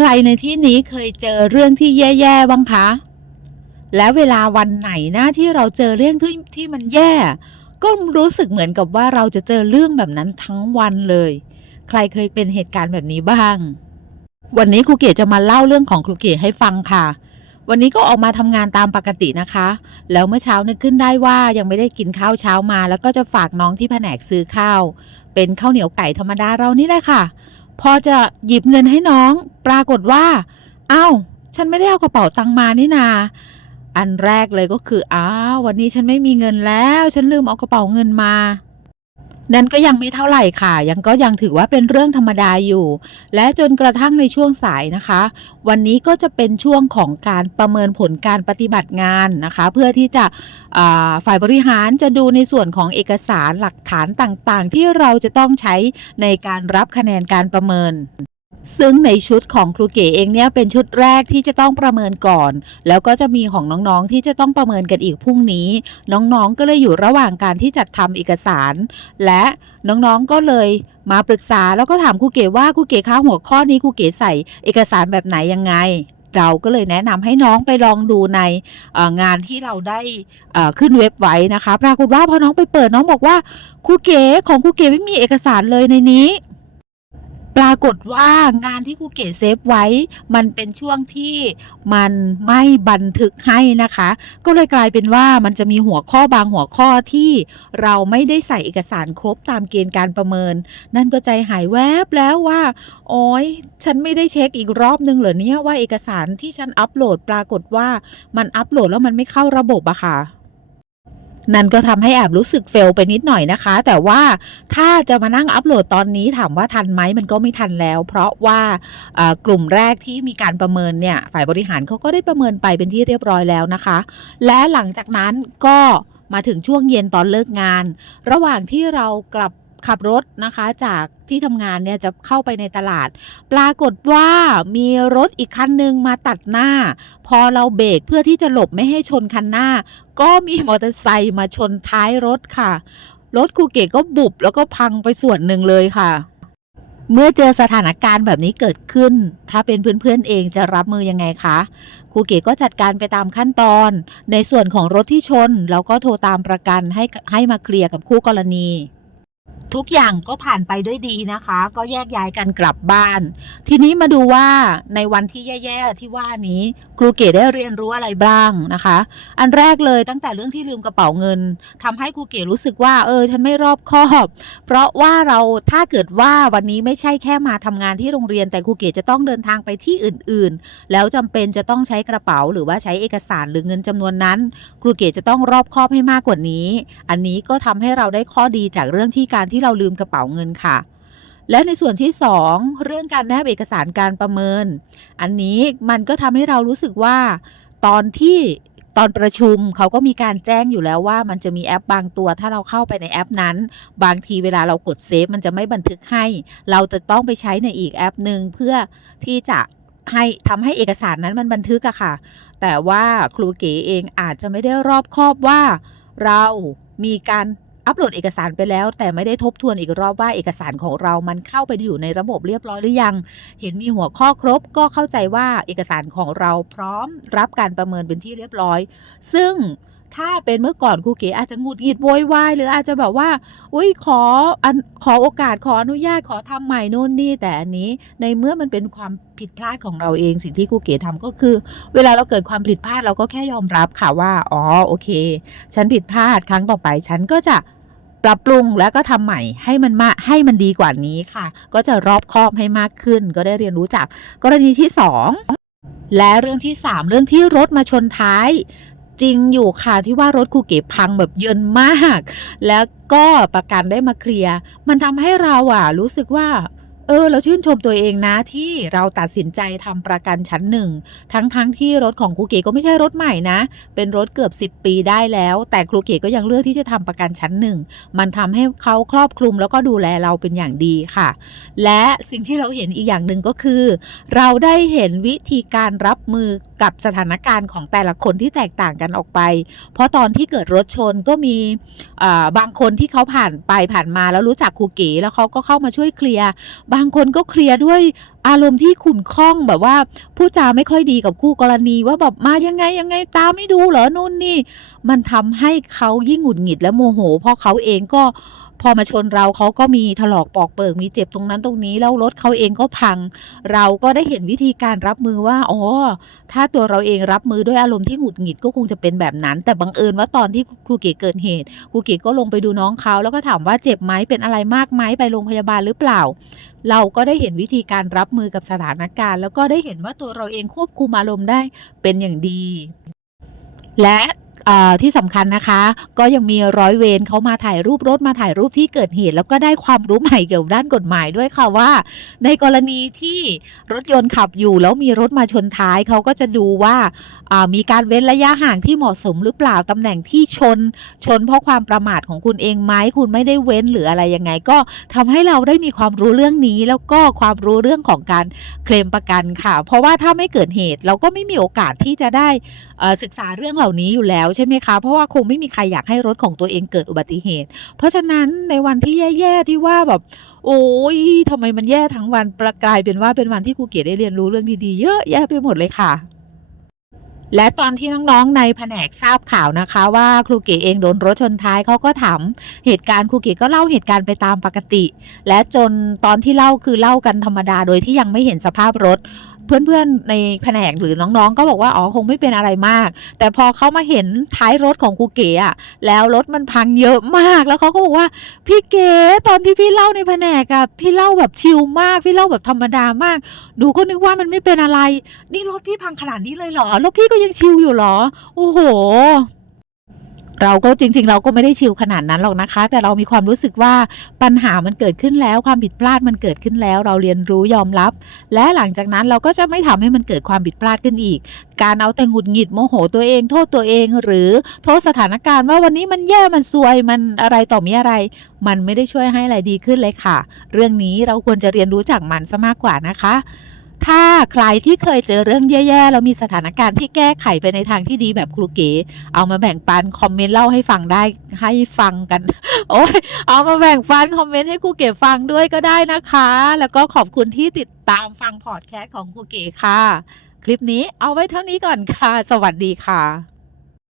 ใครในที่นี้เคยเจอเรื่องที่แย่ๆบ้างคะ และเวลาวันไหนนะที่เราเจอเรื่องที่ที่มันแย่ ก็รู้สึกเหมือนกับว่าเราจะเจอเรื่องแบบนั้นทั้งวันเลย ใครเคยเป็นเหตุการณ์แบบนี้บ้าง วันนี้ครูเกดจะมาเล่าเรื่องของครูเกดให้ฟังค่ะ วันนี้ก็ออกมาทำงานตามปกตินะคะ แล้วเมื่อเช้านึกขึ้นได้ว่ายังไม่ได้กินข้าวเช้ามา แล้วก็จะฝากน้องที่แผนกซื้อข้าว เป็นข้าวเหนียวไก่ธรรมดาเรานี่แหละค่ะ พอจะหยิบเงินให้น้อง ปรากฏว่า เอ้า ฉันไม่ได้เอากระเป๋าตังมานี่นา อันแรกเลยก็คือ อ้าว วันนี้ฉันไม่มีเงินแล้ว ฉันลืมเอากระเป๋าเงินมา นั่นก็ยังไม่เท่าไหร่ค่ะ ยังก็ยังถือว่าเป็นเรื่องธรรมดาอยู่ และจนกระทั่งในช่วงสายนะคะ วันนี้ก็จะเป็นช่วงของการประเมินผลการปฏิบัติงานนะคะ เพื่อที่จะฝ่ายบริหารจะดูในส่วนของเอกสารหลักฐานต่างๆ ที่เราจะต้องใช้ในการรับคะแนนการประเมิน ซึ่งในชุดของครูเก๋เองเนี่ยเป็นชุดแรกที่จะต้องประเมินก่อน แล้วก็จะมีของน้องๆที่จะต้องประเมินกันอีกพรุ่งนี้ น้องๆก็เลยอยู่ระหว่างการที่จัดทำเอกสาร และน้องๆก็เลยมาปรึกษาแล้วก็ถามครูเก๋ว่าครูเก๋คะหัวข้อนี้ครูเก๋ใส่เอกสารแบบไหนยังไง เราก็เลยแนะนำให้น้องไปลองดูในงานที่เราได้ขึ้นเว็บไว้นะคะ ปรากฏว่าพอน้องไปเปิดน้องบอกว่าครูเก๋ของครูเก๋ไม่มีเอกสารเลยในนี้ ปรากฏว่างานที่ครูเก๋เซฟไว้ มันเป็นช่วงที่มันไม่บันทึกให้นะคะ ก็เลยกลายเป็นว่ามันจะมีหัวข้อบางหัวข้อที่เราไม่ได้ใส่เอกสารครบตามเกณฑ์การประเมิน นั่นก็ใจหายแวบแล้วว่า โอ๊ยฉันไม่ได้เช็คอีกรอบนึงเหรอเนี่ยว่าเอกสารที่ฉันอัปโหลดปรากฏว่ามันอัปโหลดแล้วมันไม่เข้าระบบอะค่ะ นั่นก็ทำให้แอบรู้สึกเฟลไปนิดหน่อยนะคะ แต่ว่าถ้าจะมานั่งอัปโหลดตอนนี้ถามว่าทันไหมมันก็ไม่ทันแล้ว เพราะว่ากลุ่มแรกที่มีการประเมินเนี่ยฝ่ายบริหารเขาก็ได้ประเมินไปเป็นที่เรียบร้อยแล้วนะคะ และหลังจากนั้นก็มาถึงช่วงเย็นตอนเลิกงาน ระหว่างที่เรากลับ ขับรถนะคะจากที่ทำงานเนี่ยจะเข้าไปในตลาด ปรากฏว่ามีรถอีกคันหนึ่งมาตัดหน้า พอเราเบรกเพื่อที่จะหลบไม่ให้ชนคันหน้า ก็มีมอเตอร์ไซค์มาชนท้ายรถค่ะ รถครูเก๋ก็บุบแล้วก็พังไปส่วนหนึ่งเลยค่ะ เมื่อเจอสถานการณ์แบบนี้เกิดขึ้น ถ้าเป็นเพื่อนๆเองจะรับมือยังไงคะครูเก๋ก็จัดการไปตามขั้นตอน ในส่วนของรถที่ชน แล้วก็โทรตามประกันให้ให้มาเคลียร์กับคู่กรณี ทุกอย่างก็ผ่านไปด้วยดีนะคะ ก็แยกย้ายกันกลับบ้าน ทีนี้มาดูว่าในวันที่แย่ๆที่ว่านี้ ครูเก๋ได้เรียนรู้อะไรบ้างนะคะ อันแรกเลยตั้งแต่เรื่องที่ลืมกระเป๋าเงินทำให้ครูเก๋รู้สึกว่า เออ ฉันไม่รอบคอบ เพราะว่าเราถ้าเกิดว่าวันนี้ไม่ใช่แค่มาทำงานที่โรงเรียน แต่ครูเก๋จะต้องเดินทางไปที่อื่น ๆ แล้วจำเป็นจะต้องใช้กระเป๋าหรือว่าใช้เอกสารหรือเงินจำนวนนั้น ครูเก๋จะต้องรอบคอบให้มากกว่านี้ อันนี้ก็ทำให้เราได้ข้อดีจากเรื่องที่การที่เราลืมกระเป๋าเงินค่ะ และในส่วนที่ 2 เรื่องการแนบเอกสารการประเมิน อันนี้มันก็ทำให้เรารู้สึกว่า ตอนที่ตอนประชุมเขาก็มีการแจ้งอยู่แล้วว่ามันจะมีแอปบางตัว ถ้าเราเข้าไปในแอปนั้น บางทีเวลาเรากดเซฟมันจะไม่บันทึกให้ เราจะต้องไปใช้ในอีกแอปหนึ่งเพื่อที่จะให้ทำให้เอกสารนั้นมันบันทึกอะค่ะ แต่ว่าครูเก๋เองอาจจะไม่ได้รอบคอบว่าเรามีการ อัปโหลดเอกสารไปแล้ว แต่ไม่ได้ทบทวนอีกรอบว่าเอกสารของเรามันเข้าไปอยู่ในระบบเรียบร้อยหรือยัง เห็นมีหัวข้อครบก็เข้าใจว่าเอกสารของเราพร้อมรับการประเมินเป็นที่เรียบร้อย ซึ่งถ้าเป็นเมื่อก่อนครูเก๋อาจจะหงุดหงิดโวยวายหรืออาจจะแบบว่า อุ้ยขออันขอโอกาสขออนุญาตขอทำใหม่นู่นนี่ แต่อันนี้ในเมื่อมันเป็นความผิดพลาดของเราเองสิ่งที่ครูเก๋ทำก็คือ เวลาเราเกิดความผิดพลาดเราก็แค่ยอมรับค่ะว่า อ๋อโอเค ฉันผิดพลาดครั้งต่อไปฉันก็จะ ปรับปรุงแล้วก็ทำใหม่ให้มันมาให้มันดีกว่านี้ค่ะ ก็จะรอบคอบให้มากขึ้น ก็ได้เรียนรู้จากกรณีที่สองและเรื่องที่สามเรื่องที่รถมาชนท้าย จริงอยู่ค่ะที่ว่ารถครูเก๋พังแบบเยินมาก แล้วก็ประกันได้มาเคลียร์ มันทำให้เราอะรู้สึกว่า เออเราชื่นชมตัวเองนะที่เราตัดสินใจทำประกันชั้นหนึ่งทั้งทั้งที่รถของครูเก๋ก็ไม่ใช่รถใหม่นะ เป็นรถเกือบ 10 ปีได้แล้ว แต่ครูเก๋ก็ยังเลือกที่จะทำประกันชั้นหนึ่งมันทำให้เขาครอบคลุมแล้วก็ดูแลเราเป็นอย่างดีค่ะ และสิ่งที่เราเห็นอีกอย่างหนึ่งก็คือ เราได้เห็นวิธีการรับมือกับสถานการณ์ของแต่ละคนที่แตกต่างกันออกไป เพราะตอนที่เกิดรถชนก็มีอ่าบางคนที่เขาผ่านไปผ่านมาแล้วรู้จักครูเก๋แล้วเขาก็เข้ามาช่วยเคลียร์างคนก็เคลียร์ด้วยอารมณ์ที่ขุ่นข้องแบบว่าพูดจาไม่ค่อยดีกับคู่กรณีว่าแบบมายังไงยังไงตาไม่ดูเหรอนู่นนี่ มันทำให้เขายิ่งหงุดหงิดและโมโห เพราะเขาเองก็ พอมาชนเราเขาก็มีถลอกปอกเปิกมีเจ็บตรงนั้นตรงนี้แล้วรถเขาเองก็พัง เราก็ได้เห็นวิธีการรับมือว่าอ๋อถ้าตัวเราเองรับมือด้วยอารมณ์ที่หงุดหงิดก็คงจะเป็นแบบนั้น แต่บังเอิญว่าตอนที่ครูเก๋เกิดเหตุครูเก๋ก็ลงไปดูน้องเขาแล้วก็ถามว่าเจ็บไหมเป็นอะไรมากไหมไปโรงพยาบาลหรือเปล่า เราก็ได้เห็นวิธีการรับมือกับสถานการณ์ แล้วก็ได้เห็นว่าตัวเราเองควบคุมอารมณ์ได้เป็นอย่างดี และ ที่สำคัญนะคะ ก็ยังมีร้อยเวรเขามาถ่ายรูปรถมาถ่ายรูปที่เกิดเหตุ แล้วก็ได้ความรู้ใหม่เกี่ยวด้านกฎหมายด้วยค่ะว่า ในกรณีที่รถยนต์ขับอยู่ แล้วมีรถมาชนท้ายเขาก็จะดูว่ามีการเว้นระยะห่างที่เหมาะสมหรือเปล่าตำแหน่งที่ชน ชนเพราะความประมาทของคุณเองไหมคุณไม่ได้เว้นหรืออะไรยังไง ก็ทำให้เราได้มีความรู้เรื่องนี้ แล้วก็ความรู้เรื่องของการเคลมประกันค่ะ เพราะว่าถ้าไม่เกิดเหตุ เราก็ไม่มีโอกาสที่จะได้ศึกษาเรื่องเหล่านี้อยู่แล้วใช่ไหมคะ เพราะว่าคงไม่มีใครอยากให้รถของตัวเองเกิดอุบัติเหตุ เพราะฉะนั้นในวันที่แย่ๆที่ว่าแบบโอ้ยทำไมมันแย่ทั้งวันประกลายเป็นว่าเป็นวันที่ครูเก๋ได้เรียนรู้เรื่องดีๆ เยอะแยะไปหมดเลยค่ะและตอนที่น้องๆ ในแผนกทราบข่าวนะคะ ว่าครูเก๋เองโดนรถชนท้ายเขาก็ถามเหตุการณ์ครูเก๋ก็เล่าเหตุการณ์ไปตามปกติ และจนตอนที่เล่าคือเล่ากันธรรมดาโดยที่ยังไม่เห็นสภาพรถ เพื่อนๆในแผนกหรือน้องๆ ก็บอกว่าอ๋อคงไม่เป็นอะไรมาก แต่พอเขามาเห็นท้ายรถของครูเก๋อะแล้วรถมันพังเยอะมากแล้วเขาก็บอกว่าพี่เก๋ตอนที่พี่เล่าในแผนกอะพี่เล่าแบบชิลมาก พี่เล่าแบบธรรมดามากดูก็นึกว่ามันไม่เป็นอะไร นี่รถพี่พังขนาดนี้เลยเหรอแล้วพี่ก็ยังชิลอยู่เหรอ โอ้โห เราก็จริง ๆ เราก็ไม่ได้ชิลขนาดนั้นหรอกนะคะ แต่เรามีความรู้สึกว่าปัญหามันเกิดขึ้นแล้วความผิดพลาดมันเกิดขึ้นแล้ว เราเรียนรู้ยอมรับ และหลังจากนั้นเราก็จะไม่ทำให้มันเกิดความผิดพลาดขึ้นอีก การเอาแต่หงุดหงิดโมโหตัวเอง โทษตัวเอง หรือโทษสถานการณ์ว่าวันนี้มันแย่มันซวยมันอะไรต่อมีอะไร มันไม่ได้ช่วยให้อะไรดีขึ้นเลยค่ะ เรื่องนี้เราควรจะเรียนรู้จากมันซะมากกว่านะคะ ถ้าใครที่เคยเจอเรื่องแย่ๆแล้วมีสถานการณ์ที่แก้ไขไปในทางที่ดีแบบครูเก๋เอามาแบ่งปันคอมเมนต์เล่าให้ฟังได้ให้ฟังกัน โอ้ยเอามาแบ่งปันคอมเมนต์ให้ครูเก๋ฟังด้วยก็ได้นะคะ แล้วก็ขอบคุณที่ติดตามฟังพอดแคสต์ของครูเก๋ค่ะ คลิปนี้เอาไว้เท่านี้ก่อนค่ะ สวัสดีค่ะ